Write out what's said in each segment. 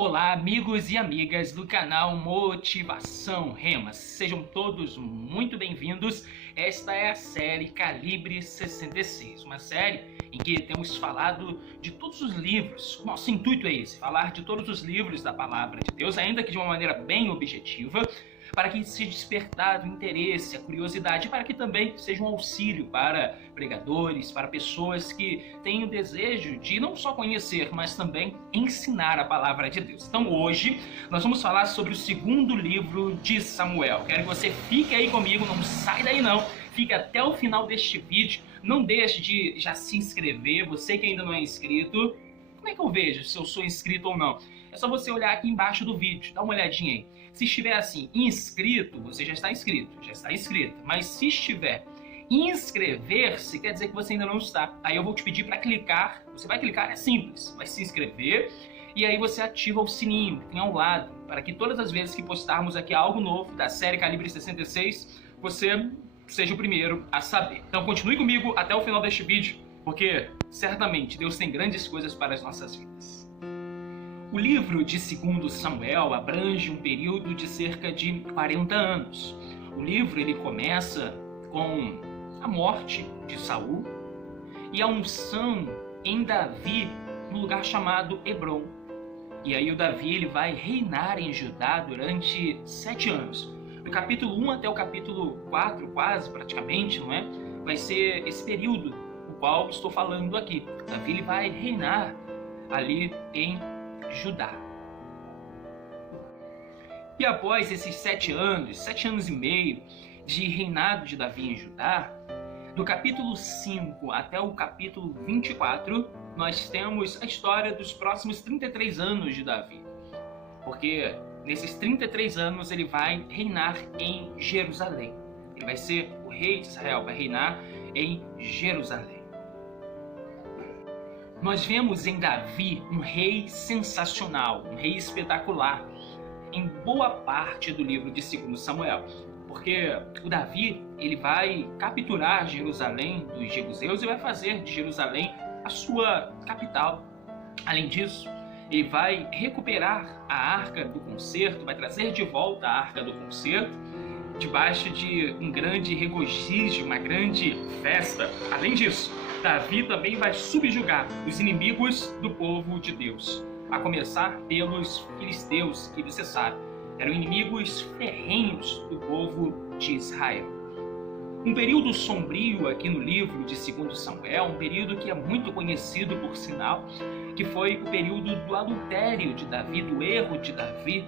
Olá, amigos e amigas do canal Motivação Remas. Sejam todos muito bem-vindos. Esta é a série Calibre 66, uma série em que temos falado de todos os livros. Nosso intuito é esse, falar de todos os livros da Palavra de Deus, ainda que de uma maneira bem objetiva, para que seja despertado o interesse, a curiosidade, para que também seja um auxílio para pregadores, para pessoas que têm o desejo de não só conhecer, mas também ensinar a palavra de Deus. Então hoje nós vamos falar sobre o segundo livro de Samuel. Quero que você fique aí comigo, não sai daí não, fique até o final deste vídeo, não deixe de já se inscrever, você que ainda não é inscrito. Como é que eu vejo se eu sou inscrito ou não? É só você olhar aqui embaixo do vídeo, dá uma olhadinha aí. Se estiver assim, inscrito, você já está inscrito, já está inscrita. Mas se estiver inscrever-se, quer dizer que você ainda não está. Aí eu vou te pedir para clicar, você vai clicar, é simples, vai se inscrever e aí você ativa o sininho que tem ao lado, para que todas as vezes que postarmos aqui algo novo da série Calibre 66, você seja o primeiro a saber. Então continue comigo até o final deste vídeo, porque certamente Deus tem grandes coisas para as nossas vidas. O livro de 2 Samuel abrange um período de cerca de 40 anos. O livro ele começa com a morte de Saul e a unção em Davi no lugar chamado Hebrom. E aí o Davi ele vai reinar em Judá durante 7 anos. Do capítulo 1 até o capítulo 4, quase praticamente, não é? Vai ser esse período o qual estou falando aqui. Davi ele vai reinar ali em Judá. E após esses 7 anos e meio de reinado de Davi em Judá, do capítulo 5 até o capítulo 24, nós temos a história dos próximos 33 anos de Davi. Porque nesses 33 anos ele vai reinar em Jerusalém. Ele vai ser o rei de Israel, vai reinar em Jerusalém. Nós vemos em Davi um rei sensacional, um rei espetacular, em boa parte do livro de 2 Samuel. Porque o Davi ele vai capturar Jerusalém dos jebuseus e vai fazer de Jerusalém a sua capital. Além disso, ele vai recuperar a Arca do Concerto, vai trazer de volta a Arca do Concerto, debaixo de um grande regozijo, uma grande festa. Além disso, Davi também vai subjugar os inimigos do povo de Deus, a começar pelos filisteus, que você sabe, eram inimigos ferrenhos do povo de Israel. Um período sombrio aqui no livro de 2 Samuel, um período que é muito conhecido por sinal, que foi o período do adultério de Davi, do erro de Davi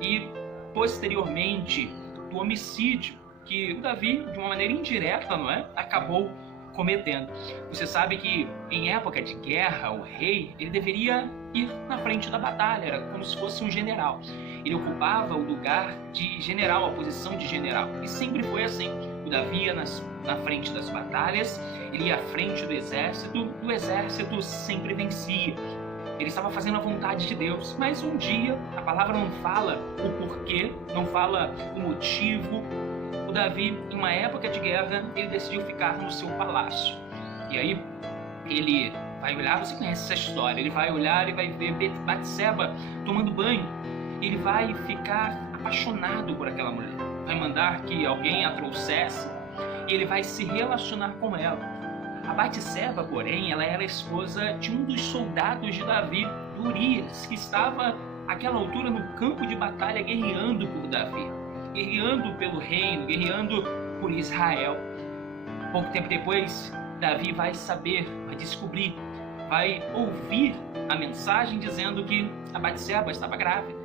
e posteriormente do homicídio que o Davi, de uma maneira indireta, não é, acabou cometendo. Você sabe que em época de guerra, o rei ele deveria ir na frente da batalha, era como se fosse um general. Ele ocupava o lugar de general, a posição de general. E sempre foi assim. O Davi ia na frente das batalhas, ele ia à frente do exército, e o exército sempre vencia. Ele estava fazendo a vontade de Deus. Mas um dia, a palavra não fala o porquê, não fala o motivo. O Davi, em uma época de guerra, ele decidiu ficar no seu palácio. E aí, ele vai olhar, você conhece essa história, ele vai olhar e vai ver Batseba tomando banho. Ele vai ficar apaixonado por aquela mulher. Vai mandar que alguém a trouxesse e ele vai se relacionar com ela. A Batseba, porém, ela era esposa de um dos soldados de Davi, Urias, que estava àquela altura no campo de batalha guerreando por Davi, guerreando pelo reino, guerreando por Israel. Pouco tempo depois, Davi vai saber, vai descobrir, vai ouvir a mensagem dizendo que a Batseba estava grávida.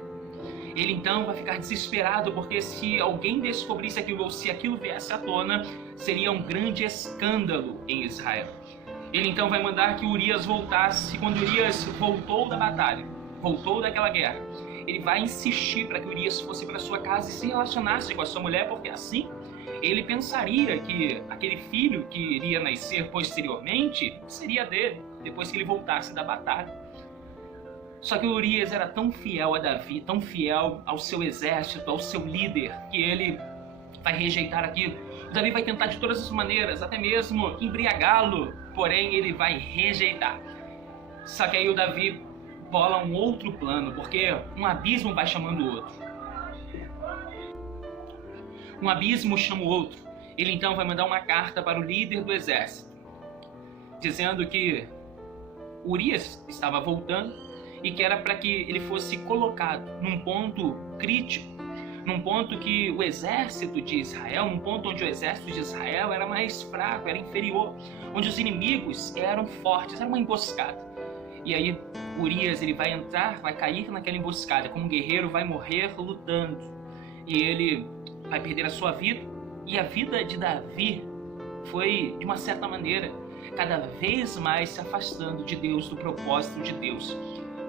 Ele então vai ficar desesperado, porque se alguém descobrisse aquilo, ou se aquilo viesse à tona, seria um grande escândalo em Israel. Ele então vai mandar que Urias voltasse, e quando Urias voltou da batalha, voltou daquela guerra, ele vai insistir para que Urias fosse para sua casa e se relacionasse com a sua mulher, porque assim ele pensaria que aquele filho que iria nascer posteriormente seria dele, depois que ele voltasse da batalha. Só que Urias era tão fiel a Davi, tão fiel ao seu exército, ao seu líder, que ele vai rejeitar aquilo. O Davi vai tentar de todas as maneiras, até mesmo embriagá-lo, porém ele vai rejeitar. Só que aí o Davi bola um outro plano, porque um abismo vai chamando o outro. Um abismo chama o outro. Ele então vai mandar uma carta para o líder do exército, dizendo que Urias estava voltando e que era para que ele fosse colocado num ponto crítico, num ponto que o exército de Israel, num ponto onde o exército de Israel era mais fraco, era inferior, onde os inimigos eram fortes, era uma emboscada. E aí Urias ele vai entrar, vai cair naquela emboscada, como um guerreiro vai morrer lutando, e ele vai perder a sua vida. E a vida de Davi foi, de uma certa maneira, cada vez mais se afastando de Deus, do propósito de Deus.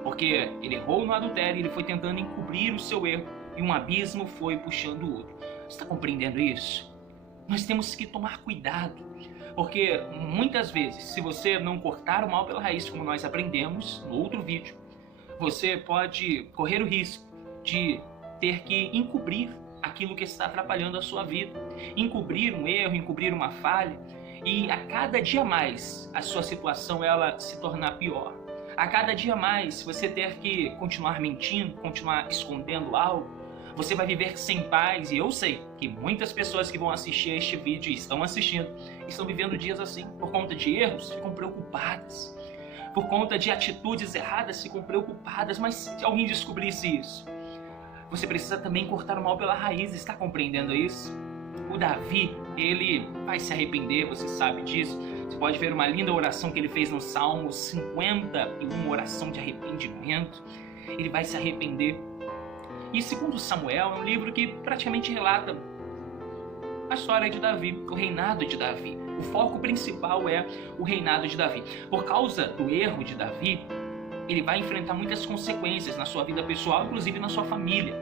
Porque ele errou no adultério, ele foi tentando encobrir o seu erro, e um abismo foi puxando o outro. Você está compreendendo isso? Nós temos que tomar cuidado, porque muitas vezes, se você não cortar o mal pela raiz, como nós aprendemos no outro vídeo, você pode correr o risco de ter que encobrir aquilo que está atrapalhando a sua vida, encobrir um erro, encobrir uma falha, e a cada dia mais a sua situação ela se tornar pior. A cada dia mais você ter que continuar mentindo, continuar escondendo algo, você vai viver sem paz. E eu sei que muitas pessoas que vão assistir este vídeo e estão assistindo, estão vivendo dias assim, por conta de erros, ficam preocupadas, por conta de atitudes erradas, ficam preocupadas. Mas se alguém descobrisse isso, você precisa também cortar o mal pela raiz. Está compreendendo isso? O Davi, ele vai se arrepender, você sabe disso. Você pode ver uma linda oração que ele fez no Salmo 51, uma oração de arrependimento. Ele vai se arrepender. E 2 Samuel é um livro que praticamente relata a história de Davi, o reinado de Davi. O foco principal é o reinado de Davi. Por causa do erro de Davi, ele vai enfrentar muitas consequências na sua vida pessoal, inclusive na sua família.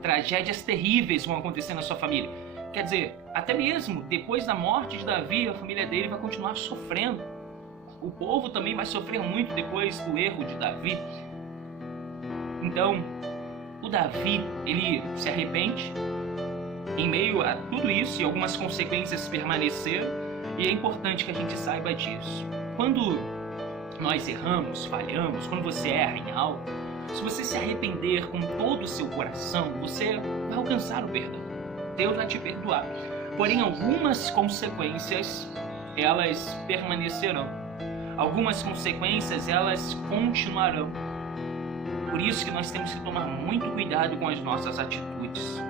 Tragédias terríveis vão acontecer na sua família. Quer dizer, até mesmo depois da morte de Davi, a família dele vai continuar sofrendo. O povo também vai sofrer muito depois do erro de Davi. Então, o Davi, ele se arrepende. Em meio a tudo isso, e algumas consequências permaneceram, e é importante que a gente saiba disso. Quando nós erramos, falhamos, quando você erra em algo, se você se arrepender com todo o seu coração, você vai alcançar o perdão. Deus vai te perdoar. Porém, algumas consequências, elas permanecerão. Algumas consequências, elas continuarão. Por isso que nós temos que tomar muito cuidado com as nossas atitudes.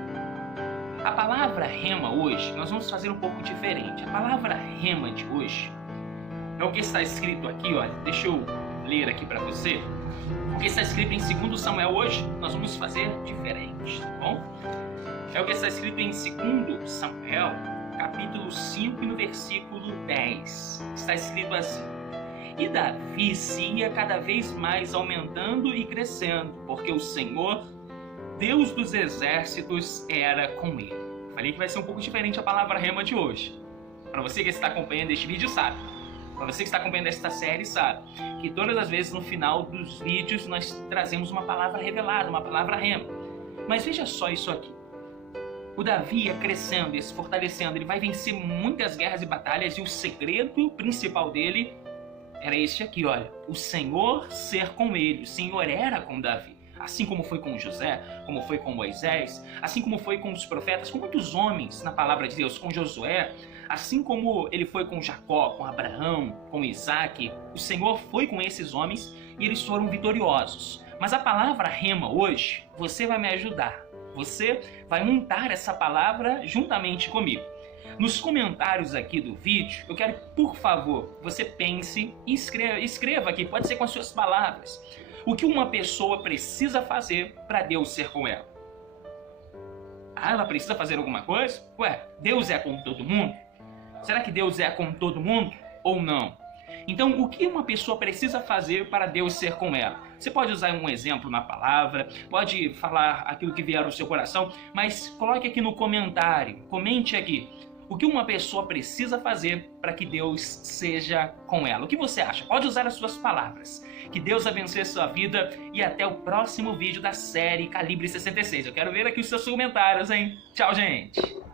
A palavra rema hoje, nós vamos fazer um pouco diferente. A palavra rema de hoje é o que está escrito aqui, olha. Deixa eu ler aqui para você. O que está escrito em 2 Samuel hoje, nós vamos fazer diferente, tá bom? É o que está escrito em 2 Samuel, capítulo 5 e no versículo 10. Está escrito assim: E Davi se ia cada vez mais aumentando e crescendo, porque o Senhor, Deus dos exércitos, era com ele. Falei que vai ser um pouco diferente a palavra rema de hoje. Para você que está acompanhando este vídeo, sabe. Para você que está acompanhando esta série, sabe que todas as vezes no final dos vídeos nós trazemos uma palavra revelada, uma palavra rema. Mas veja só isso aqui. O Davi ia crescendo, ia se fortalecendo, ele vai vencer muitas guerras e batalhas, e o segredo principal dele era este aqui, olha: o Senhor ser com ele. O Senhor era com Davi. Assim como foi com José, como foi com Moisés, assim como foi com os profetas, com muitos homens na palavra de Deus, com Josué, assim como ele foi com Jacó, com Abraão, com Isaac. O Senhor foi com esses homens e eles foram vitoriosos. Mas a palavra rema hoje, você vai me ajudar. Você vai montar essa palavra juntamente comigo. Nos comentários aqui do vídeo, eu quero que, por favor, você pense e escreva aqui, pode ser com as suas palavras, o que uma pessoa precisa fazer para Deus ser com ela. Ah, ela precisa fazer alguma coisa? Ué, Deus é com todo mundo? Será que Deus é com todo mundo ou não? Então, o que uma pessoa precisa fazer para Deus ser com ela? Você pode usar um exemplo na palavra, pode falar aquilo que vier ao seu coração, mas coloque aqui no comentário, comente aqui. O que uma pessoa precisa fazer para que Deus seja com ela? O que você acha? Pode usar as suas palavras. Que Deus abençoe a sua vida e até o próximo vídeo da série Calibre 66. Eu quero ver aqui os seus comentários, hein? Tchau, gente!